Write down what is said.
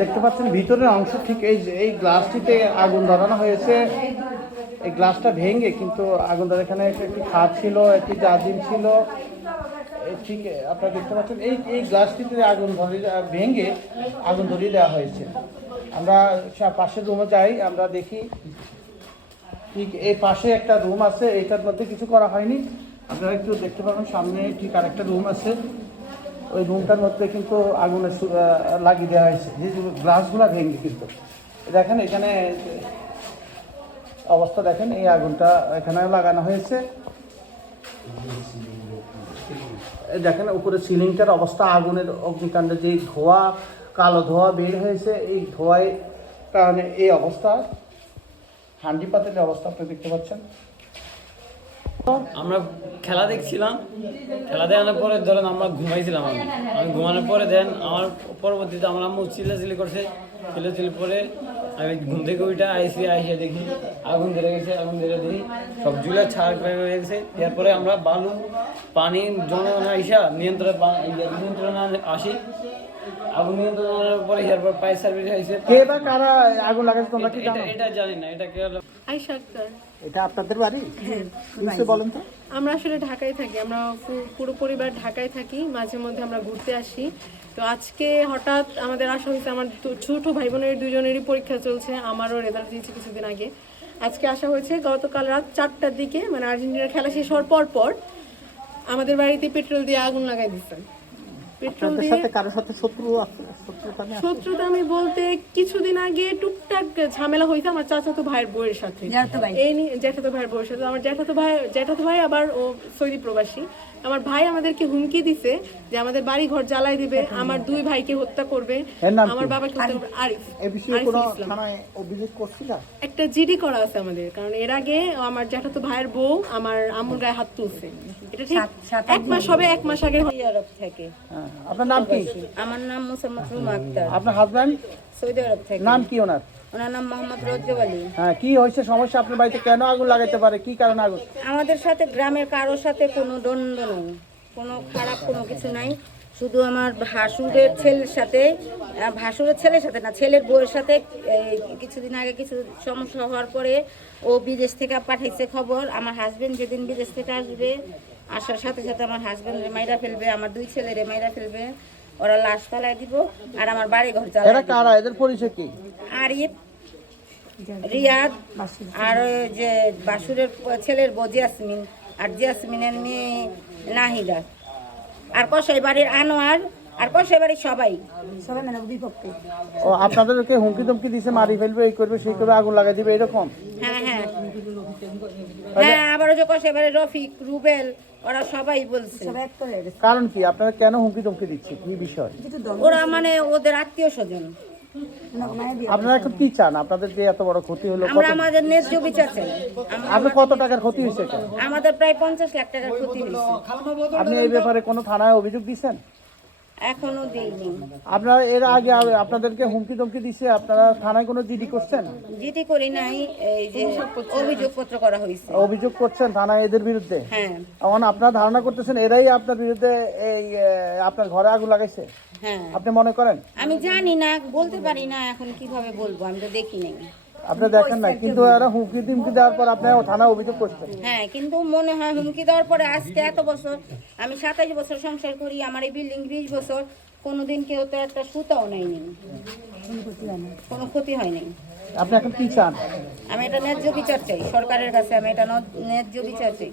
দেখতে পাচ্ছেন ভিতরের অংশ ঠিক এই গ্লাসটিতে আগুন ধরানো হয়েছে। এই গ্লাসটা ভেঙে কিন্তু আগুন ধরে, এখানে একটি খাট ছিল, একটি জাজিম ছিল, ঠিক আপনারা দেখতে পাচ্ছেন এই গ্লাসটিতে আগুন ভেঙে আগুন ধরিয়ে দেওয়া হয়েছে। আমরা পাশের রুমে যাই, আমরা দেখি ঠিক এই পাশে একটা রুম আছে, এইটার মধ্যে কিছু করা হয়নি। আপনারা একটু দেখতে পাবেন সামনে ঠিক আরেকটা রুম আছে, ওই রুমটার মধ্যে কিন্তু আগুনে লাগিয়ে দেওয়া হয়েছে, যে গ্লাসগুলো ভেঙে। কিন্তু দেখেন এখানে অবস্থা, দেখেন এই আগুনটা এখানে লাগানো হয়েছে। দেখেন উপরে সিলিংটার অবস্থা, আগুনের অগ্নিকাণ্ডে যে ধোঁয়া, কালো ধোঁয়া বের হয়েছে, এই ধোঁয়ায় কারণে এই অবস্থা। হান্ডি পাতিলের অবস্থা আপনি দেখতে পাচ্ছেন। আমরা খেলা দেখছিলাম, খেলা দেখানোর পরে ধরেন আমরা ঘুমাইছিলাম। আমি ঘুমানোর পরে দেন আমার পরবর্তীতে আমার আম্মু চিল্লাচিল্লি করছে। চিল্লাচিল্লি পরে আমি ঘুম থেকে ওইটা আইসিয়া দেখি আগুন ধরে গেছে। আগুন ধরে দেখি সব জুলে ছাড় হয়ে গেছে। এরপরে আমরা বালু পানি জমা আইসা নিয়ন্ত্রণে আসি। আগুন নিয়ন্ত্রণের পরে এরপর ফায়ার সার্ভিস আইছে। কে বা কারা আগুন লাগাইছে তোমরা কি জানো? এটা জানি না, এটা কে? আয়েশা আক্তার। এটা আপনাদের বাড়ি? হ্যাঁ, বলেন তো। আমরা আসলে ঢাকায় থাকি, আমরা পুরো পরিবার ঢাকায় থাকি, মাঝে মধ্যে আমরা ঘুরতে আসি। তো আজকে হঠাৎ আমাদের আসা হয়েছে, আমার ছোট ভাই বোনের দুজনেরই পরীক্ষা চলছে, আমারও রেজাল্ট দিয়েছে কিছুদিন আগে। আজকে আসা হয়েছে গতকাল রাত 4টার দিকে, মানে আর্জেন্টিনার খেলা শেষ হওয়ার পর আমাদের বাড়িতে পেট্রোল দিয়ে আগুন লাগাই দিচ্ছেন। পেট্রোল দিয়ে কারোর সাথে শত্রুতা আমি বলতে কিছুদিন আগে টুকটাক ঝামেলা হয়েছে আমার চাচাতো ভাইয়ের বউয়ের সাথে, এই নিয়ে জ্যাঠাতো ভাইয়ের বউয়ের সাথে। আমার জ্যাঠাতো ভাই আবার ও সৌদি প্রবাসী। আমার ভাই আমাদেরকে হুমকি দিছে যে আমাদের বাড়ি ঘর জ্বালাই দিবে, আমার 2 ভাইকে হত্যা করবে, আমার বাবাকে হত্যা করবে। আরিফ, একটা জিডি করা আছে আমাদের, কারণ এর আগে আমার জ্যাঠাতো ভাইয়ের বউ আমার আম্মুর গায়ে হাত তুলছে। এটা ঠিক 1 মাস হবে, 1 মাস আগে আরব থেকে। আপনার নাম কি? আমার নাম মুসাম্মদ রুমা আক্তার। আপনার হাজবেন্ড? সৌদি আরব থেকে। নাম কি ওনার? ওনার নাম মোহাম্মদ রজব আলী। হ্যাঁ, কি হয়েছে সমস্যা? আপনার বাড়িতে কেন আগুন লাগাইতে পারে, কি কারণে আগুন? আমাদের সাথে গ্রামের কারোর সাথে কোনো দ্বন্দ্ব নেই, কোনো খারাপ কোনো কিছু নাই। শুধু আমার ভাসুরের ছেলের সাথে না, ছেলের বউয়ের সাথে কিছুদিন আগে কিছু সমস্যা হওয়ার পরে ও বিদেশ থেকে পাঠাইছে খবর। আমার হাজবেন্ড যেদিন বিদেশ থেকে আসবে, আসার সাথে সাথে আমার হাজবেন্ডের মাইরা ফেলবে, আমার 2 ছেলেরে মাইরা ফেলবে, ওরা লাশ তালায় দিব, আর আমার বাড়ি ঘর জ্বালায়। এরা কারা? এদের পরিচয় কি? আরিফ, রিয়াদ, আর যে বাসুরের ছেলের বউ জিয়াসমিন, আর জিয়াসমিনের মেয়ে নাহিদা, আর কসাই বাড়ির আনোয়ার, আর কসাই বাড়ির সবাই মানে বিপক্ষে। ও আপনাদেরকে হুমকি ধমকি দিছে, মারি ফেলবে, এই করবে সেই করবে, আগুন লাগাই দিবে, এরকম? হ্যাঁ হ্যাঁ হ্যাঁ, আবার যে কসাই বাড়ির রফিক, রুবেল, ওরা সবাই বলছে। কারণ কি? আপনারা কেন হুমকি ধমকি দিচ্ছে, কি বিষয়? ওরা মানে ওদের আত্মীয় স্বজন। আপনারা এখন কি চান? আপনাদের যে এত বড় ক্ষতি হলো, আমরা আমাদের ন্যায্য বিচার চাই। আপনার কত টাকার ক্ষতি হয়েছে? আমাদের প্রায় 50 লাখ টাকার ক্ষতি হয়েছে। আপনি এই ব্যাপারে কোনো থানায় অভিযোগ দিচ্ছেন? এখনো দিইনি। আপনারা এর আগে আপনাদেরকে হুমকি ধমকি দিচ্ছে, আপনারা থানায় কোনো জিডি করছেন? জিডি করি নাই, এই যে অভিযোগপত্র করা হয়েছে। অভিযোগ করছেন থানায় এদের বিরুদ্ধে? হ্যাঁ। এখন আপনারা ধারণা করতেছেন এরাই আপনার বিরুদ্ধে এই আপনার ঘরে আগুন লাগাইছে? হ্যাঁ। আপনি মনে করেন? আমি জানি না, বলতে পারি না, এখন কিভাবে বলবো, আমি তো দেখি নাই। আপনি দেখেন না, কিন্তু এরা হুমকি ধমকি দেওয়ার পর আপনি থানায় অভিযোগ করছেন? হ্যাঁ, কিন্তু মনে হয় হুমকি দেওয়ার পরে আজকে এত বছর, আমি 27 বছর সংসার করি, আমার এই বিল্ডিং 20 বছর, কোনোদিন কেউ তো একটা সুতাও নেয়নি, কোনো ক্ষতি হয়নি। আপনি এখন কি চান? আমি এটা ন্যায্য বিচার চাই সরকারের কাছে, আমি এটা ন্যায্য বিচার চাই।